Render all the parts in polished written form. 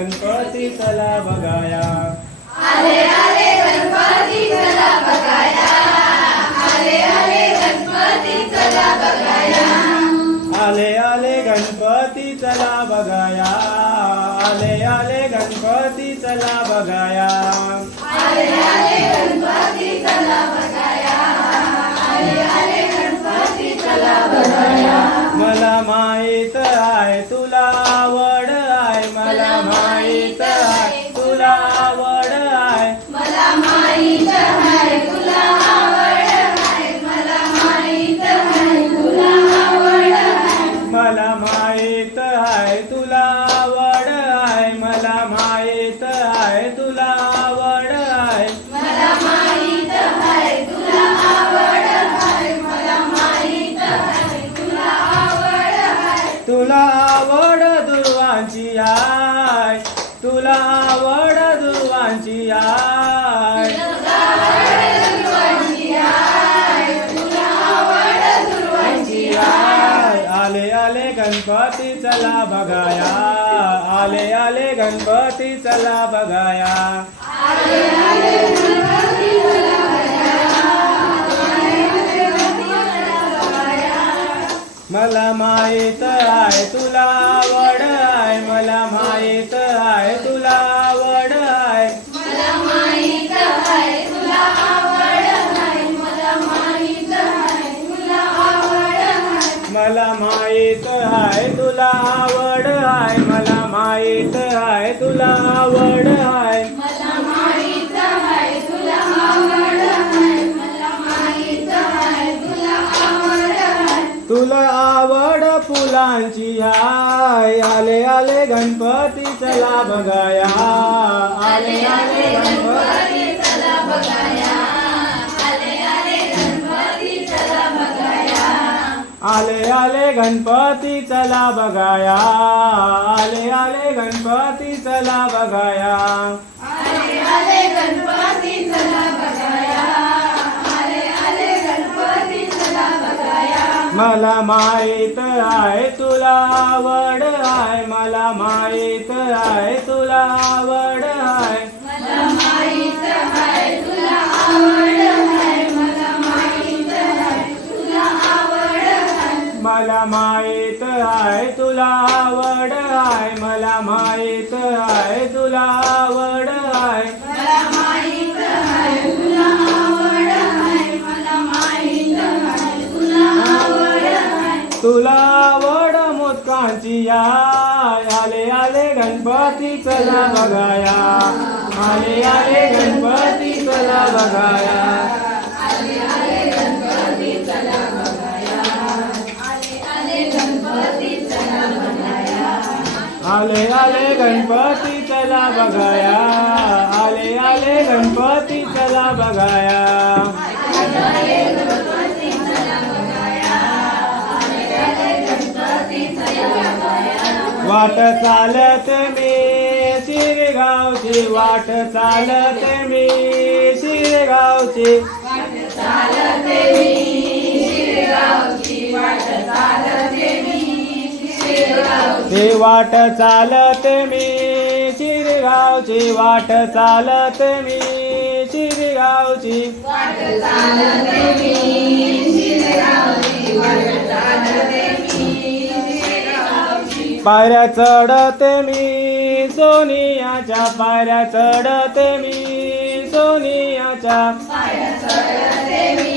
गणपती चला बघाया. आले आले गणपती चला बघाया. आले आले गणपती चला बघाया. आले आले गणपती चला बघाया. आले आले गणपती चला बघाया. आले आले गणपती चला बघाया. आले आले गणपती चला बघाया. मला माहित आहे तुला आवड आहे. मला माहित आहे तुला आवड आहे. मला माहित आहे तुला आवड आहे. मला माहित आहे तुला आवड आहे. मला माहित आहे तुला आवड आहे. मला माहित आहे तुला आवड आहे. मला माहित आहे तुला आवड आहे. मला माहित आहे तुला आवड आहे. तुला आवड दुर्वांची आहे. तुला आवड दुर्वांची आहे. आले आले गणपती चला बघाया. आले आले गणपती चला बघाया. मला माहित आहे तुला आवड आहे. मला माहित आहे तुला आवड आहे. मला माहित आहे तुला आवड आहे. मला माहित आहे तुला आवड आहे. मला माहित आहे तुला आवड आहे. मला माहित आहे तुला आवड आहे. मला माहित आहे तुला आवड आहे. मला माहित आहे तुला आवड आहे. तुला आवड फुलांची हाय. आले आले गणपती चला बघाया. आले आले गणपती चला बघाया. आले आले गणपती चला बघाया. आले आले गणपती चला बघाया. आले आले गणपती चला बघाया. आले आले गणपती चला बघाया. आले आले गणपती चला बघाया. मला माहित आहे तुला आवड आहे. मला माहित आहे तुला आवड आहे. मला माहित आहे तुला आवड आहे. मला माहित आहे तुला आवड आहे. मला माहित आहे तुला आवड आहे. मला माहित आहे तुला आवड आहे. मला माहित आहे तुला आवड आहे. मला माहित आहे तुला आवड आहे. तुला आवड मोदकांची याय. आले आले गणपती चला बघाया. आले आले गणपती चला बघाया. आले आले गणपती चला बघाया. आले आले गणपती चला बघाया. आले आले गणपती चला बघाया. आले आले गणपती चला बघाया. वाट चालत मी शिरगावची. वाट चालत मी शिरगावची. चालते मी शिरगावची. वाट चालते मी शिरगावची. हे वाट चालत मी शिरगावची. वाट चालत मी शिरगावची. वाट चालते मी शिरगावची. वाट चालते मी शिरगावची. पायऱ्या चढते मी सोनियाच्या. पायऱ्या चढते मी सोनियाच्या. पाया चढते मी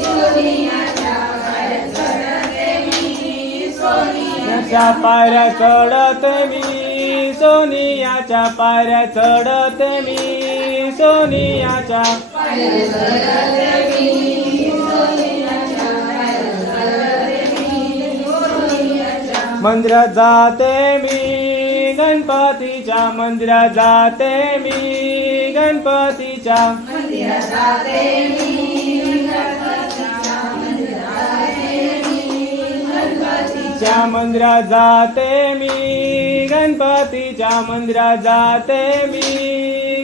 सोनियाच्या. पाया चढते मी सोनियाच्या. पायऱ्या चढते मी सोनियाच्या. पायऱ्या चढते मी सोनियाच्या. पाया चढते मी सोनियाच्या. पाया चढते मी सोनियाच्या. मंदिरात जाते मी गणपतीच्या. मंदिरात जाते मी गणपतीच्या. मंदिरात जाते मी गणपतीच्या. मंदिरात जाते मी गणपतीच्या. मंदिरात जाते मी गणपतीच्या. मंदिरात जाते मी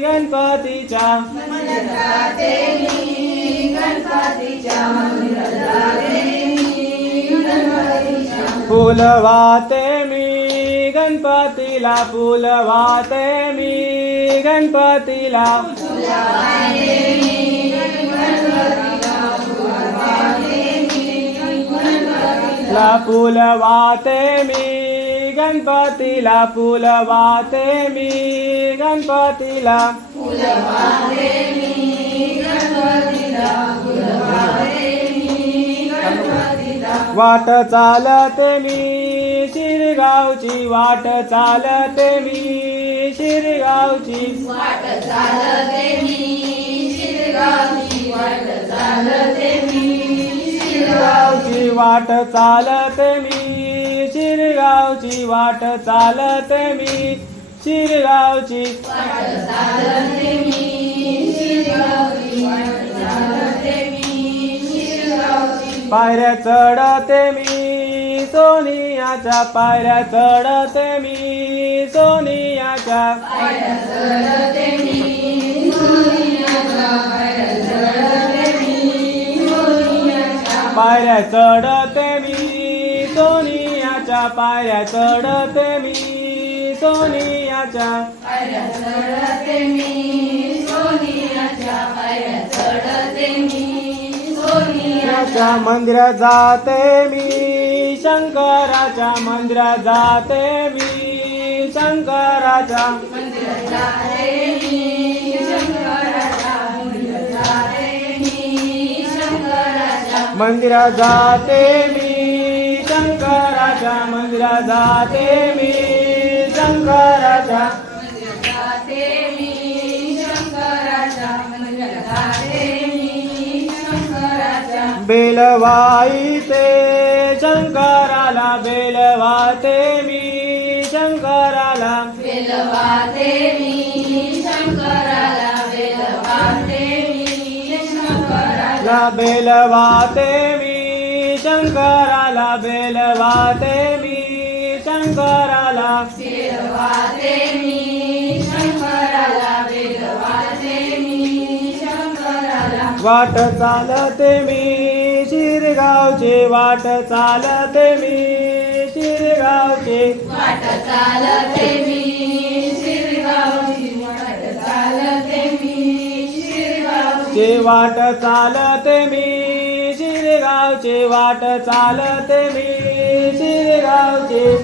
गणपतीच्या. मंदिरात जाते मी गणपतीच्या. मंदिरात जाते मी गणपतीच्या. फुल वाहते मी गणपतीला फुल वाहते मी गणपतीला फुल वाहते मी गणपतीला फुल वाहते मी गणपतीला वाट चालते मी शिरगावची वाट चालते मी शिरगावची शिरगावची वाट चालते मी शिरगावची वाट चालते मी शिरगावची पायऱ्या चढते मी सोनियाच्या पायऱ्या चढते मी सोनियाच्या पायऱ्या चढते मी सोनियाच्या पायऱ्या चढते मी सोनियाच्या मंदिरात जाते मी शंकराच्या मंदिरात जाते मी शंकराच्या मंदिरात जाते मी शंकराच्या मंदिरात जाते मी शंकराच्या बेलवाईते शंकराला बेलवाते मी शंकराला बेलवाते मी शंकराला बेलवाते मी शंकराला वाट चालते मी शिरगावचे वाट चालते मी शिरगावचे वाट चालते मी शिरगावचे वाट चालते मी शिरगावचे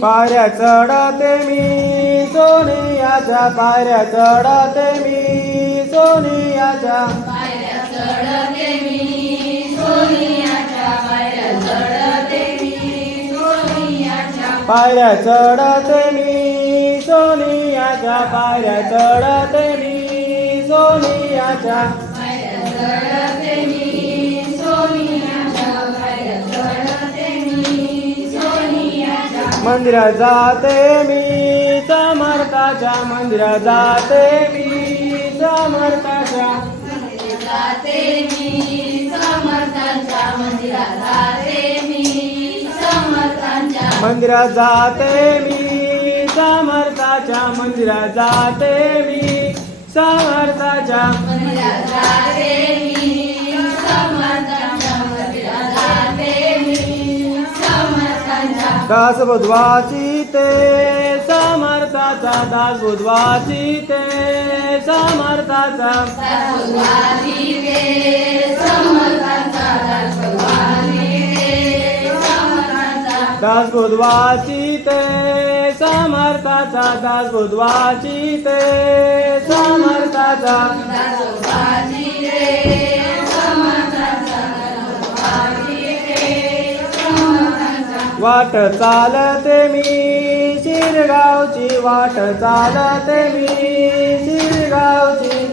पायऱ्या चढते मी सोनियाच्या पायऱ्या चढते मी सोनियाच्या पायऱ्या चढते मी सोनियाच्या पायऱ्या चढते मी सोनियाच्या मंदिरात जाते मी समर्थाच्या मंदिरात जाते मी समर्थाच्या मंदिरात जाते मी समर्थाच्या मंदिरात जाते मी समर्थाच्या दास बुधवाची ते समर्थाचा दास बुधवाची ते समर्थाचा दास बुधवाची ते समर्थाचा दास बुधवाची ते समर्थाचा वाट चालते मी शिरगावची वाट चालते मी शिरगावची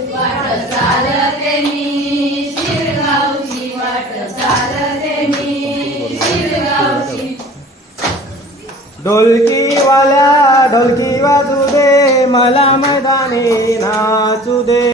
ढोलकी वाजू दे मला मैदानी नाचू दे.